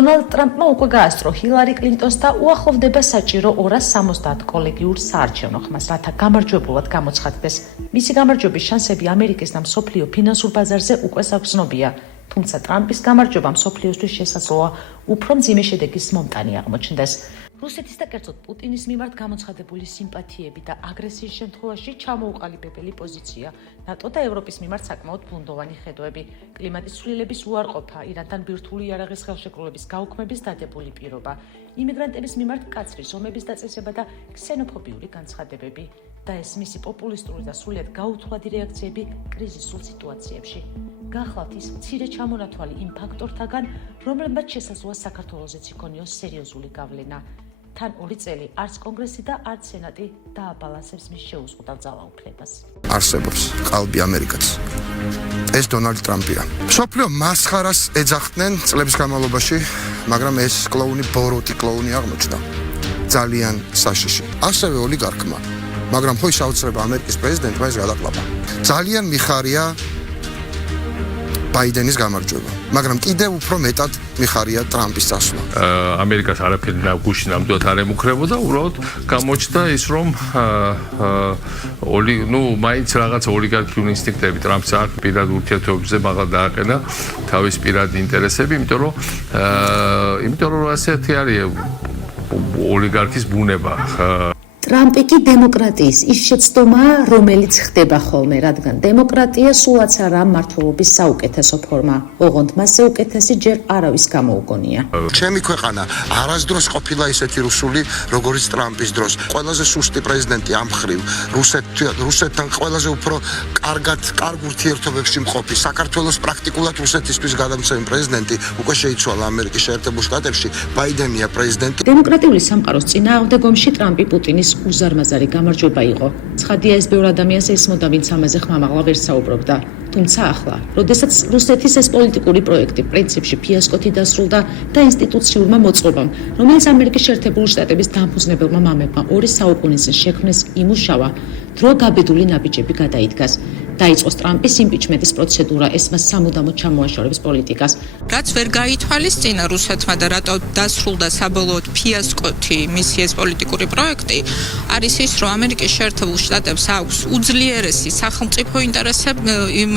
დონალდ ტრამპმა უკვე გაასწრო ჰილარი კლინტონს და უახლოვდება საჭირო 270 კოლეგიურ საარჩევნო ხმას, რათა გამარჯვებულად გამოცხადდეს. მისი გამარჯვების შანსები ამერიკის და მსოფლიო ფინანსურ ბაზარზე უკვე საგრძნობია. თუმცა ტრამპის გამარჯვება მსოფლიოსთვის შესაძლოა უფრო მძიმე შედეგის მომტანი აღმოჩნდეს. რუსეთის და კერძოდ პუტინის მიმართ გამოცხადებული სიმპათიები და აგრესიის შემთხვევაში ჩამოუყალიბებელი პოზიცია, ნატო და ევროპის მიმართ საკმაოდ ბუნდოვანი ხედვები, კლიმატის ცვლილების უარყოფა, ირანთან ბირთვული იარაღის ხელშეკრულების გაუქმების დადებული პირობა, იმიგრანტების მიმართ მკაცრი ზომების დაწესება და ქსენოფობიური განცხადებები და ეს მისი პოპულისტური და სრულიად გაუთვლადი რეაქციები კრიზისულ სიტუაციებში. გახლავთ ის მცირე ჩამონათვალი იმ ფაქტორთაგან, რომლებმაც შესაძლოა საქართველოსაც იქონიოს სერიოზული გავლენა. თან 2 წელი არც კონგრესი და არც სენატი დააბალანსებს მის შეუზღუდავ ძალაუფლებას. არსებობს ყალბი ამერიკაც. ეს დონალდ ტრამპია. მსოფლიო მასხარას ეძახდნენ წლების განმავლობაში, მაგრამ ეს კლოუნი ბოროტი კლოუნი აღმოჩნდა. ძალიან საშიში. ასევე ოლიგარქმა, მაგრამ ხო ისაუცრება ამერიკის პრეზიდენტმა ეს გადაყლაპა. ძალიან მიხარია ბაიდენის გამარჯვება, მაგრამ კიდევ უფრო მეტად მიხარია ტრამპის წასვლა. ამერიკას არაფერი გუშინ ნამდვილად არ ემუქრებოდა, უბრალოდ გამოჩნდა ის, რომ მაინც რაღაც ოლიგარქიული ინსტინქტები ტრამპს აქვს პირად ურთიერთობებზე მაღლა დააყენა თავის პირადი ინტერესები, იმიტომ რომ ასეთი არის ოლიგარქის ბუნება. ტრამპი კი დემოკრატიის ის შეცდომაა, რომელიც ხდება ხოლმე, რადგან დემოკრატია სულაც არა მმართველობის საუკეთესო ფორმა. ოღონდ მასზე უკეთესი ჯერ არავის გამოუგონია. ჩემი ქვეყანა არასდროს ყოფილა ისეთი რუსული, როგორც ტრამპის დროს. ყველაზე სუსტი პრეზიდენტი ამ მხრივ, რუსეთთან ყველაზე უფრო კარგ ურთიერთობებში მყოფი, საქართველოს პრაქტიკულად რუსეთისთვის გადამცემი პრეზიდენტი უკვე შეიცვალა ამერიკის შეერთებულ შტატებში, ბაიდენია პრეზიდენტი. დემოკრატიული სამყაროს წინააღმდეგობში ტრამპი პუტინის უზარმაზარი გამარჯვება იყო. ცხადია ეს ბევრ ადამიანს ესმოდა, ვინც ამაზე ხმამაღლა ვერ საუბრობდა. თუმცა ახლა, როდესაც რუსეთის ეს პოლიტიკური პროექტი პრინციპში ფიასკოთი დასრულდა და ინსტიტუციურმა მოწყობამ, რომელიც ამერიკის შეერთებული შტატების დამფუძნებელმა მამებმა 2 საუკუნის წინ შექმნეს, იმუშავა, დრო გაბედული ნაბიჯები გადაიდგას. დაიწყოს ტრამპის იმპიჩმენტის პროცედურა, ეს მას სამუდამოდ ჩამოაშორებს პოლიტიკას. რაც ვერ გაითვალისწინა რუსეთმა და რატო დასრულდა საბოლოოდ ფიასკოთი მისი ეს პოლიტიკური პროექტი, არის ის, რომ ამერიკის შეერთებულ შტატებს აქვს უძლიერესი სახელმწიფო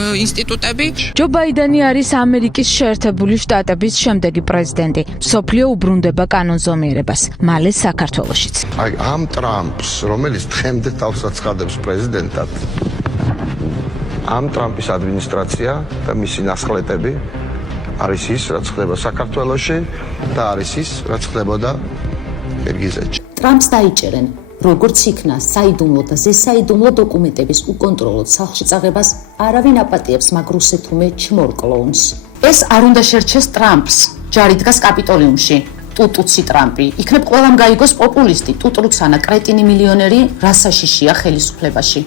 ინსტიტუტები. ჯო ბაიდენი არის ამერიკის შეერთებული შტატების შემდეგი პრეზიდენტი. მსოფლიო უბრუნდება კანონზომიერებას, მალე საქართველოშიც. ამ ტრამპს, რომელიც დღემდე თავს აცხადებს პრეზიდენტად, ამ ტრამპის ადმინისტრაცია და მისი ნასხლეტები არის ის, რაც ხდება საქართველოში და არის ის, რაც ხდებოდა კირგიზეთში. ტრამპს დაიჭერენ, როგორც იქნა საიდუმლო და ზესაიდუმლო დოკუმენტების უკონტროლოდ სახლში წაღებას არავინ აპატიებს მაგ რუსეთუმე ჩმორ კლოუნს. ეს არ უნდა შერჩეს ტრამპს, ჯარი დგას კაპიტოლიუმში. ტუტუცი ტრამპი, იქნებ ყველამ გაიგოს პოპულისტი, ტუტრუცანა კრეტინი მილიონერი, რასაშიშია ხელისუფლებაში.